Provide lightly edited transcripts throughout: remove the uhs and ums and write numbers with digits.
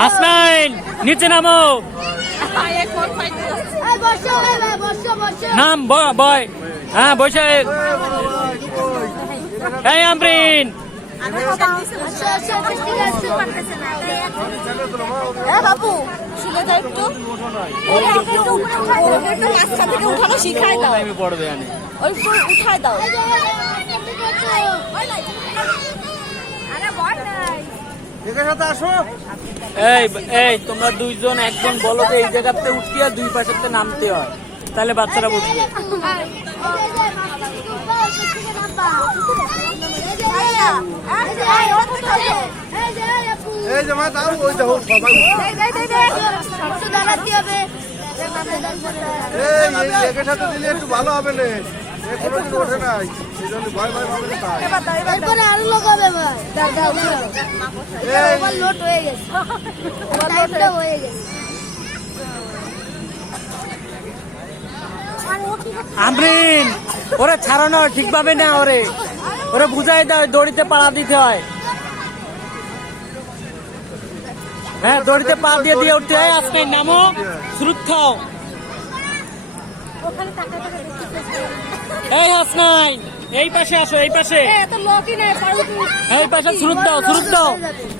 হাসনাইন নিচে নামো। নাম বয়। হ্যাঁ বসে। এই আমরিন বাবু শুনে যাও একটু মাঝখান থেকে উঠানো শিখাই দাও। পড়বে ওই উঠাই দাও। এই এই তোমরা দুইজন একজন বলো যে এই জায়গাতে উঠতে আর দুই পাশেতে নামতে হয়, তাহলে বাচ্চারা বুঝবে। একটু ভালো হবে না, ওঠে নাই ভয় ভয় হবে না। আরো লোক হবে ভাই, লোট হয়ে গেছে হয়ে গেছে। আমরিন ওরে ছাড়ানো ঠিকভাবে না, ওরে ওরে বুঝাই দাও দড়িতে পাড়া দিতে হয়। হ্যাঁ দড়িতে পা দিয়ে দিয়ে উঠতে হয়। আজকে নামো, সুরুত খাও। এই হাসনাইন এই পাশে আসো, এই পাশে এই পাশে সুরুত দাও, সুরুত দাও।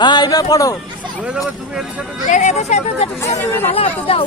হ্যাঁ এইবার পড়ো। এদের সাথে ভালো দাও।